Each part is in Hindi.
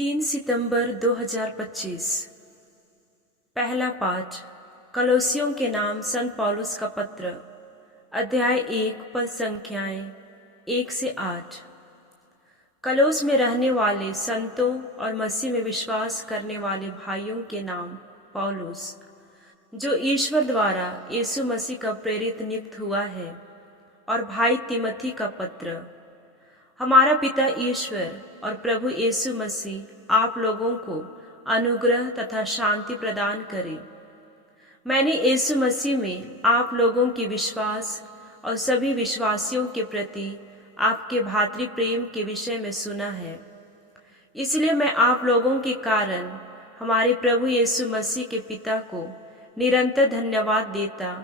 3 सितंबर 2025। पहला पाठ कलोसियों के नाम संत पौलुस का पत्र, अध्याय 1, पद संख्याएं 1 से 8। कलोस में रहने वाले संतों और मसीह में विश्वास करने वाले भाइयों के नाम पौलुस, जो ईश्वर द्वारा यीशु मसीह का प्रेरित नियुक्त हुआ है, और भाई तिमोथी का पत्र। हमारा पिता ईश्वर और प्रभु यीशु मसीह आप लोगों को अनुग्रह तथा शांति प्रदान करे। मैंने यीशु मसीह में आप लोगों के विश्वास और सभी विश्वासियों के प्रति आपके भातृ प्रेम के विषय में सुना है। इसलिए मैं आप लोगों के कारण हमारे प्रभु यीशु मसीह के पिता को निरंतर धन्यवाद देता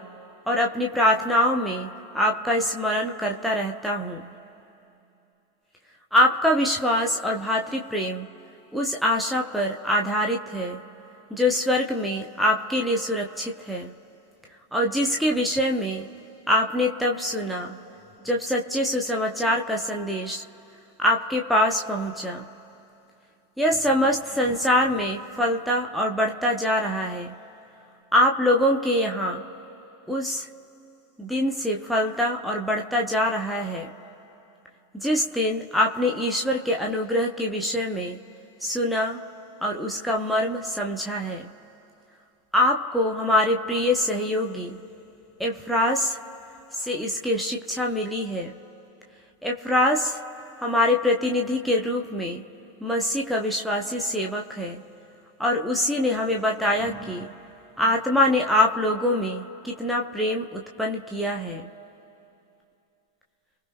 और अपनी प्रार्थनाओं में आपका स्मरण करता रहता हूँ। आपका विश्वास और भातृ प्रेम उस आशा पर आधारित है जो स्वर्ग में आपके लिए सुरक्षित है, और जिसके विषय में आपने तब सुना जब सच्चे सुसमाचार का संदेश आपके पास पहुंचा। यह समस्त संसार में फलता और बढ़ता जा रहा है। आप लोगों के यहाँ उस दिन से फलता और बढ़ता जा रहा है जिस दिन आपने ईश्वर के अनुग्रह के विषय में सुना और उसका मर्म समझा है। आपको हमारे प्रिय सहयोगी एफ्रास से इसकी शिक्षा मिली है। एफ्रास हमारे प्रतिनिधि के रूप में मसीह का विश्वासी सेवक है, और उसी ने हमें बताया कि आत्मा ने आप लोगों में कितना प्रेम उत्पन्न किया है।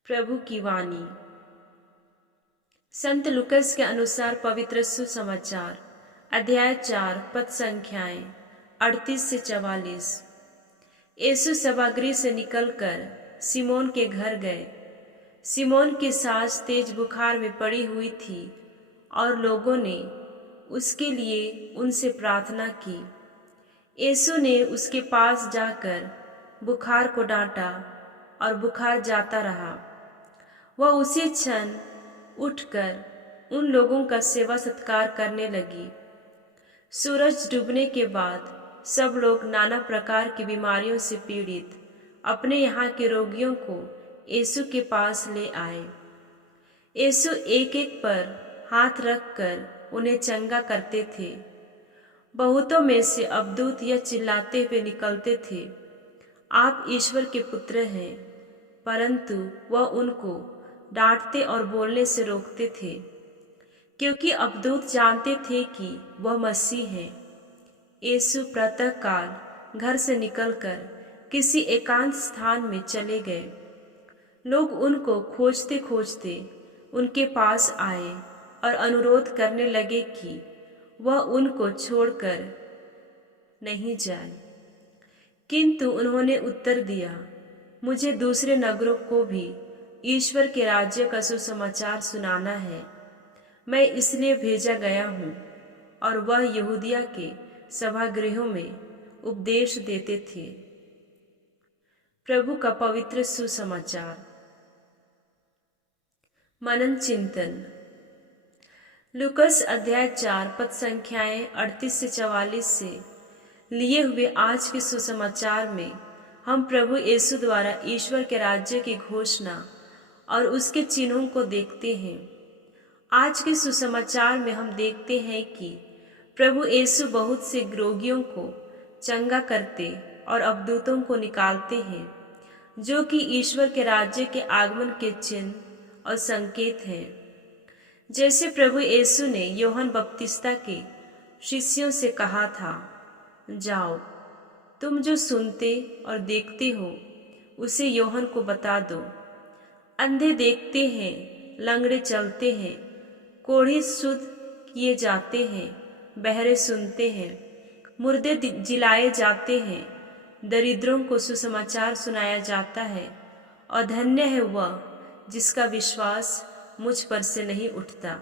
प्रभु की वाणी। संत लूकस के अनुसार पवित्र सुसमाचार, अध्याय 4, पद संख्याएं 38 से 44। यीशु सभागृह से निकलकर सिमोन के घर गए। सिमोन की सास तेज बुखार में पड़ी हुई थी, और लोगों ने उसके लिए उनसे प्रार्थना की। यीशु ने उसके पास जाकर बुखार को डांटा, और बुखार जाता रहा। वह उसी क्षण उठकर उन लोगों का सेवा सत्कार करने लगी। सूरज डूबने के बाद सब लोग नाना प्रकार की बीमारियों से पीड़ित अपने यहाँ के रोगियों को यीशु के पास ले आए। यीशु एक एक पर हाथ रखकर उन्हें चंगा करते थे। बहुतों में से अबदूत यह चिल्लाते हुए निकलते थे, आप ईश्वर के पुत्र हैं, परंतु वह उनको डांटते और बोलने से रोकते थे, क्योंकि अबदूत जानते थे कि वह मसीह है। यीशु प्रातःकाल घर से निकलकर किसी एकांत स्थान में चले गए। लोग उनको खोजते खोजते उनके पास आए और अनुरोध करने लगे कि वह उनको छोड़कर नहीं जाए। किंतु उन्होंने उत्तर दिया, मुझे दूसरे नगरों को भी ईश्वर के राज्य का सुसमाचार सुनाना है। मैं इसलिए भेजा गया हूँ। और वह यहूदिया के सभागृहों में उपदेश देते थे। प्रभु का पवित्र सुसमाचार। मनन चिंतन। लूकस अध्याय 4, पद संख्याएं 38 से 44 से लिए हुए आज के सुसमाचार में हम प्रभु यीशु द्वारा ईश्वर के राज्य की घोषणा और उसके चिन्हों को देखते हैं। आज के सुसमाचार में हम देखते हैं कि प्रभु यीशु बहुत से रोगियों को चंगा करते और अबदूतों को निकालते हैं, जो कि ईश्वर के राज्य के आगमन के चिन्ह और संकेत हैं। जैसे प्रभु यीशु ने यूहन्ना बपतिस्ता के शिष्यों से कहा था, जाओ, तुम जो सुनते और देखते हो उसे यूहन्ना को बता दो। अंधे देखते हैं, लंगड़े चलते हैं, कोढ़ी शुद्ध किए जाते हैं, बहरे सुनते हैं, मुर्दे जिलाए जाते हैं, दरिद्रों को सुसमाचार सुनाया जाता है, और धन्य है वह जिसका विश्वास मुझ पर से नहीं उठता।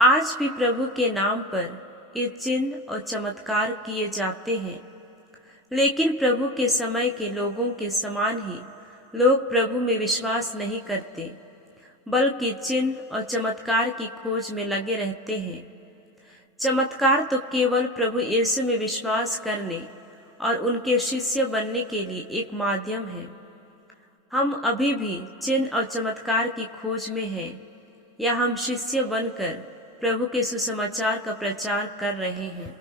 आज भी प्रभु के नाम पर ये चिन्ह और चमत्कार किए जाते हैं, लेकिन प्रभु के समय के लोगों के समान ही लोग प्रभु में विश्वास नहीं करते, बल्कि चिन्ह और चमत्कार की खोज में लगे रहते हैं। चमत्कार तो केवल प्रभु यीशु में विश्वास करने और उनके शिष्य बनने के लिए एक माध्यम है। हम अभी भी चिन्ह और चमत्कार की खोज में हैं, या हम शिष्य बनकर प्रभु के सुसमाचार का प्रचार कर रहे हैं।